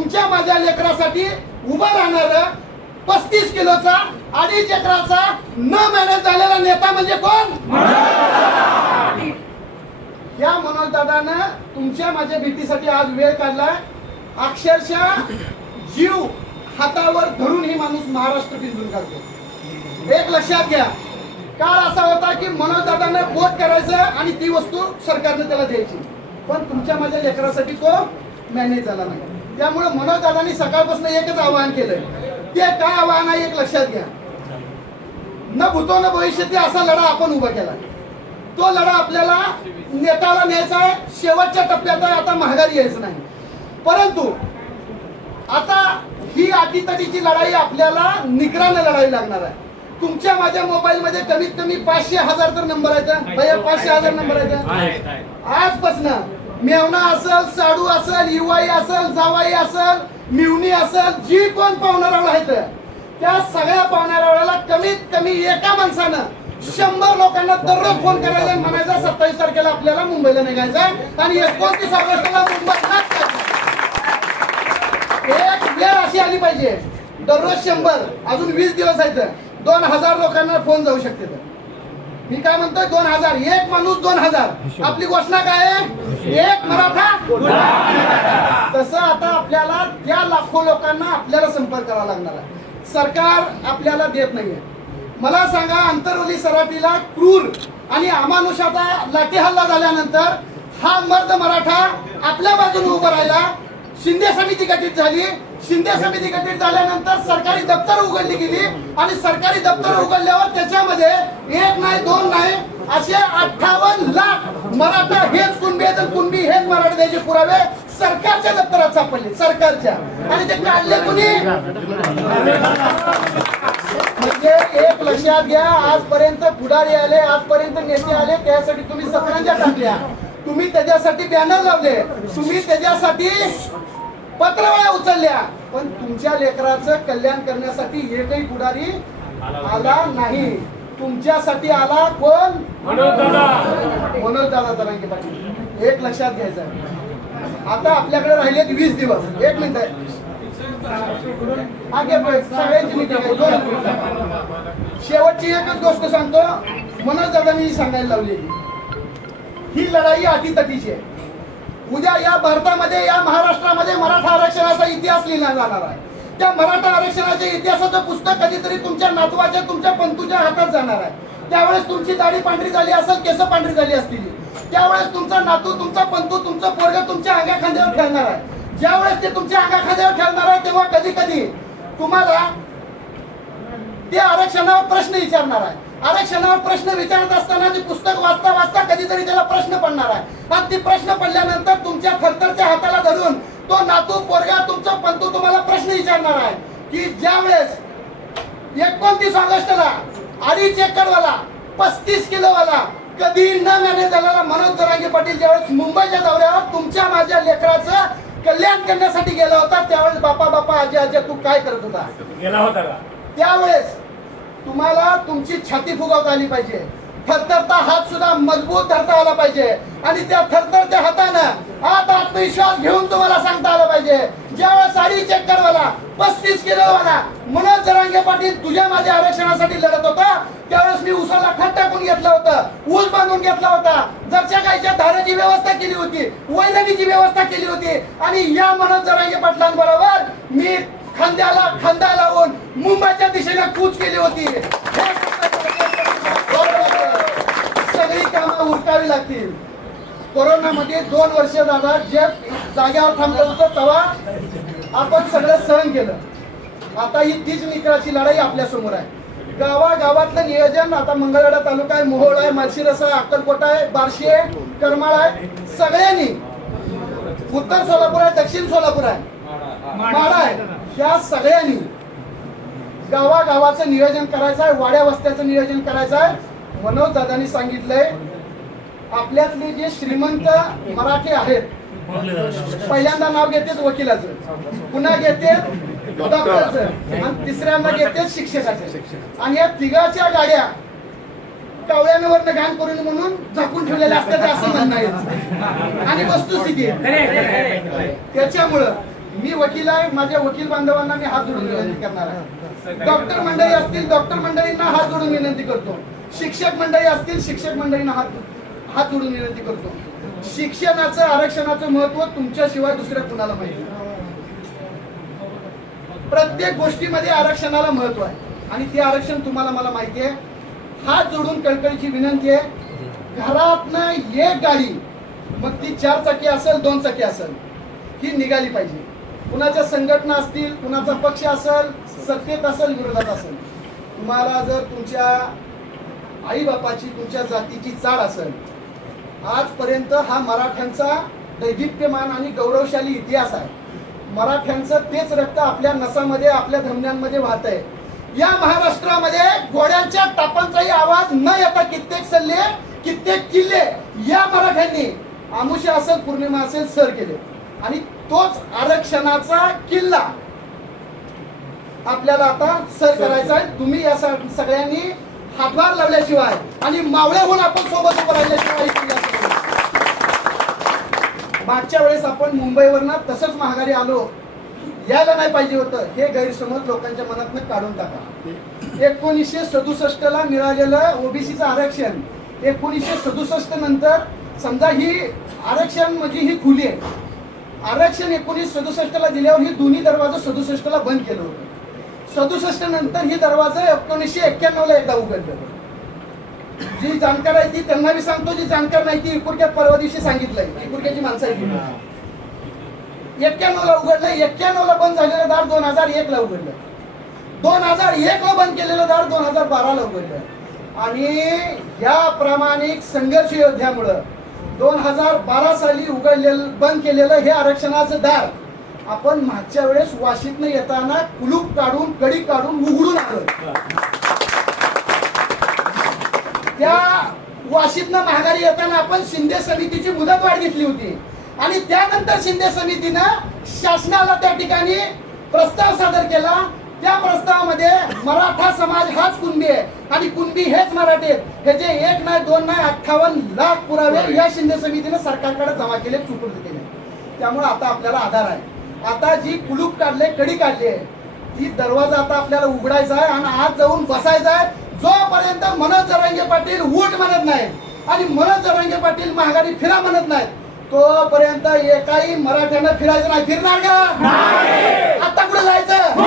तुमच्या माझ्या लेकरासाठी उभं राहणार पस्तीस किलोचा अडीच एकराचा न मॅनेज झालेला नेता म्हणजे कोण? या मनोज दादानं तुमच्या माझ्या भीतीसाठी आज वेळ काढलाय. अक्षरशः जीव हातावर धरून ही माणूस महाराष्ट्र पिंजून काढतो. एक लक्षात घ्या. काळ असा होता की मनोज दादानं बोध करायचं आणि ती वस्तू सरकारने त्याला द्यायची. पण तुमच्या माझ्या लेकरासाठी तो मॅनेज झाला नाही. त्यामुळे मनोज दादांनी सकाळपासून एकच आवाहन केलंय. ते काय आवाहन आहे एक लक्षात घ्या. न भूतो न भविष्यती असा लढा आपण उभा केला. तो लढा आपल्याला नेताला न्यायचा आहे शेवटच्या टप्प्यात आता महागारी यायचं नाही. परंतु आता ही अटीतटीची लढाई आपल्याला निकरानं लढावी लागणार आहे. तुमच्या माझ्या मोबाईल मध्ये कमीत कमी पाचशे हजार तर नंबर आहेत भैया पाचशे हजार नंबर आहेत. आजपासून मेवना असल साडू असल युवाई असल जावाई असल मिवणी असल जी कोण पाहुणारावळ आहेत त्या सगळ्या पाहुणारावळ्याला कमीत कमी एका माणसानं शंभर लोकांना दररोज फोन करायचा म्हणायचा सत्तावीस तारखेला आपल्याला मुंबईला निघायचं आणि एकोणतीस ऑगस्टला मुंबईत एक वेळ अशी आली पाहिजे. दररोज शंभर अजून वीस दिवस आहेत. दोन हजार लोकांना फोन जाऊ शकते. मी काय म्हणतोय? दोन हजार. एक माणूस दोन हजार. आपली घोषणा काय आहे? एक मराठा तसं आता आपल्याला त्या लाखो लोकांना आपल्याला संपर्क करावा लागणार आहे. सरकार आपल्याला देत नाहीये. मला सांगा अंतरवली सराटीला क्रूर आणि अमानुषाचा लाठी हल्ला झाल्यानंतर हा मर्द मराठा आपल्या बाजूने उभा राहिला. शिंदे समिती गठीत झाली. शिंदे समिती गठीत झाल्यानंतर सरकारी दप्तर उघडली गेली आणि सरकारी दप्तर उघडल्यावर त्याच्यामध्ये एक नाही दोन नाही असे अठ्ठावन्न लाख मराठा हेच कुणबी आहेत कुणबी हेच मराठा द्यायचे पुरावे सरकारच्या दप्तरात सापडले सरकारच्या. आणि ते काढले कुणी? म्हणजे एक लक्षात घ्या आजपर्यंत पुढारी आले आजपर्यंत नेते आले त्यासाठी तुम्ही सतरंजा टाकल्या. तुम्ही त्याच्यासाठी बॅनर लावले. तुम्ही त्याच्यासाठी पत्रवळ्या उचलल्या. पण तुमच्या लेकराचं कल्याण करण्यासाठी एकही पुढारी आला नाही. तुमच्यासाठी आला कोण? मनोज दादा. जरांगे पाटील. एक लक्षात घ्यायचं आता आपल्याकडे राहिलेत वीस दिवस. एक मिनिट. सगळ्यांची आहे. दोन- शेवटची एकच गोष्ट सांगतो. मनोज दादांनी सांगायला लावली ही लढाई अटीतटीची आहे. उद्या या भारतामध्ये या महाराष्ट्रामध्ये मराठा आरक्षणाचा इतिहास लिहिला जाणार आहे. त्या मराठा आरक्षणाच्या इतिहासाचं पुस्तक कधीतरी तुमच्या नातवाच्या तुमच्या पंतूच्या हातात जाणार आहे. त्यावेळेस तुमची दाढी पांढरी झाली असेल केस पांढरी झाली असतील. त्यावेळेस तुमचा नातू तुमचा पंतू तुमचं पोरग तुमच्या अंगा खांद्यावर खेळणार आहे. ज्यावेळेस ते तुमच्या अंगा खांद्यावर खेळणार आहे तेव्हा कधी कधी तुम्हाला ते आरक्षणावर प्रश्न विचारणार आहे. आरक्षणावर प्रश्न विचारत असताना ते पुस्तक वाचता वाचता कधीतरी त्याला प्रश्न पडणार आहे. आणि ती प्रश्न पडल्यानंतर तुमच्या थरथरच्या हाताला धरून तो नातू पोरगा तुमचा पंतू तुम्हाला प्रश्न विचारणार आहे की ज्या वेळेस एकोणतीस ऑगस्टला अडीच एकरवाला पस्तीस किलोवाला कधी न मॅनेज झालेला मनोज जरांगे पाटील ज्यावेळेस मुंबईच्या दौऱ्यावर तुमच्या माझ्या लेकराचं कल्याण करण्यासाठी गेला होता त्यावेळेस बापा बापा आजी आजी तू काय करत होता? गेला होता त्यावेळेस तुम्हाला तुमची छाती फुगवता आली पाहिजे. थरथरता हात सुद्धा मजबूत धरता आला पाहिजे. आणि त्या थरथरत्या हातानं आत आत्मविश्वास घेऊन तुम्हाला सांगता आला पाहिजे. ज्यावेळेस साडी चेक करवाला पस्तीस किलो वाला मनोज जरांगे पाटील तुझ्या माझ्या आरक्षणासाठी लढत होता. त्यावेळेस मी उसाला खत टाकून घेतलं होतं ऊस बांधून घेतला होता. जरच्या गायच्या धाराची व्यवस्था केली होती वैधनीची व्यवस्था केली होती. आणि या मनोज जरांगे पाटलांबरोबर मी खांद्याला खांदा लावून मुंबईच्या दिशेने कूच केली होती. सगळी कामं उरकावी लागतील. कोरोनामध्ये दोन वर्ष दादा जे जाग्यावर थांबलं होतं तेव्हा आपण सगळं सहन केलं. आता ही तीच निकराची लढाई आपल्यासमोर आहे. गावागावातलं नियोजन आता मंगळवेढा तालुका आहे मोहोळ आहे माळशिरस आहे अक्कलकोट आहे बार्शी आहे करमाळ आहे सगळ्यांनी उत्तर सोलापूर आहे दक्षिण सोलापूर आहे माडा आहे ह्या सगळ्यांनी गावागावाचं नियोजन करायचं आहे वाड्या वस्त्याचं नियोजन करायचं आहे. मनोज दादानी सांगितलंय आपल्यातले जे श्रीमंत मराठी आहेत पहिल्यांदा नाव घेतेच वकिलाचं. पुन्हा घेते डॉक्टरचं. आणि तिसऱ्यांदा घेतात शिक्षकाचं. आणि या तिघाच्या गाड्या कावळ्यांवर घाण करून म्हणून झाकून ठेवलेल्या असतात असं म्हणणं आहे. आणि वस्तुस्थिती त्याच्यामुळं मी वकील आहे माझ्या वकील बांधवांना मी हात जोडून विनंती करणार आहे. डॉक्टर मंडळी असतील डॉक्टर मंडळींना हात जोडून विनंती करतो. शिक्षक मंडळी असतील शिक्षक मंडळींना हात हात जोडून विनंती करतो. शिक्षणाचं आरक्षणाचं महत्त्व तुमच्याशिवाय दुसऱ्या कुणाला माहिती प्रत्येक गोष्टीमध्ये आरक्षणाला महत्त्व आहे. आणि ते आरक्षण तुम्हाला मला माहिती आहे. हात जोडून कळकळीची विनंती आहे. घरातनं एक गाडी मग ती चार चाकी असेल दोन चाकी असेल ही निघाली पाहिजे. कुणाच्या संघटना असतील कुणाचा पक्ष असेल सत्तेत असेल विरोधात असेल. तुम्हाला जर तुमच्या आई बापाची तुमच्या जातीची चाड असेल. आजपर्यंत हा मराठ्यांचा दैदिप्यमान आणि गौरवशाली इतिहास आहे. मराठ्यांचं तेच रक्त आपल्या नसामध्ये आपल्या धमन्यांमध्ये वाहत आहे. या महाराष्ट्रामध्ये घोड्यांच्या टापांचाही आवाज न येता कित्येक सल्ले कित्येक किल्ले या मराठ्यांनी आमुष्य असेल पौर्णिमा असेल सर केले. आणि तोच आरक्षणाचा किल्ला आपल्याला आता सर करायचा आहे. तुम्ही या सगळ्यांनी हातभार लावल्याशिवाय आणि मावळ्याहून आपण सोबत उभं राहिल्याशिवाय मागच्या वेळेस आपण मुंबईवरनं तसंच महागारी आलो यायला नाही पाहिजे होतं. हे गैरसमज लोकांच्या मनातनं काढून टाका. एकोणीसशे सदुसष्ट ला मिळालेलं ओबीसीचं आरक्षण एकोणीसशे सदुसष्ट नंतर समजा ही आरक्षण म्हणजे ही खुली आहे. आरक्षण एकोणीस सदुसष्ट ला दिल्यावर ही दोन्ही दरवाजा सदुसष्ट ला बंद केलं होतं. सदुसष्ट नंतर ही दरवाजा एकोणीसशे एक्क्याण्णवला एकदा उघडलं. जी जाणकार आहे ती त्यांना मी सांगतो जी जाणकार नाही ती इकुरक्या परवा दिवशी सांगितलंय. इकुरक्याची माणसं आहे ती. एक्क्याण्णव ला उघडलं एक्क्याण्णव ला बंद झालेलं दार दोन हजार एक ला उघडलं. दोन हजार एक ला बंद केलेलं दार दोन हजार बारा ला उघडलं. आणि या प्रामाणिक संघर्ष योद्ध्यामुळं दोन हजार बारा साली उघडलेलं बंद केलेलं हे आरक्षणाचं दार आपण मागच्या वेळेस वाशीतनं येताना कुलूप काढून कडी काढून उघडून आलो त्या वाशीतनं महागारी येताना आपण शिंदे समितीची मुदतवाढ घेतली होती. आणि त्यानंतर शिंदे समितीनं शासनाला त्या ठिकाणी प्रस्ताव सादर केला. त्या प्रस्तावामध्ये मराठा समाज हाच कुणबी आहे. आणि कुणबी हेच मराठी आहेत हे जे एक नाही दोन नाही अठ्ठावन्न लाख पुरावे या शिंदे समितीने सरकारकडे जमा केले चुकून केले. त्यामुळे आता आपल्याला आधार आहे. आता जी कुलूप काढले कडी काढली आहे ती दरवाजा आता आपल्याला उघडायचा आहे आणि आत जाऊन बसायचा आहे. जोपर्यंत मनोज जरांगे पाटील उठ म्हणत नाही आणि मनोज जरांगे पाटील महागारी फिरा म्हणत नाहीत तोपर्यंत एकाही मराठ्यानं फिरायचं नाही. फिरणार का? आता कुठे जायचं?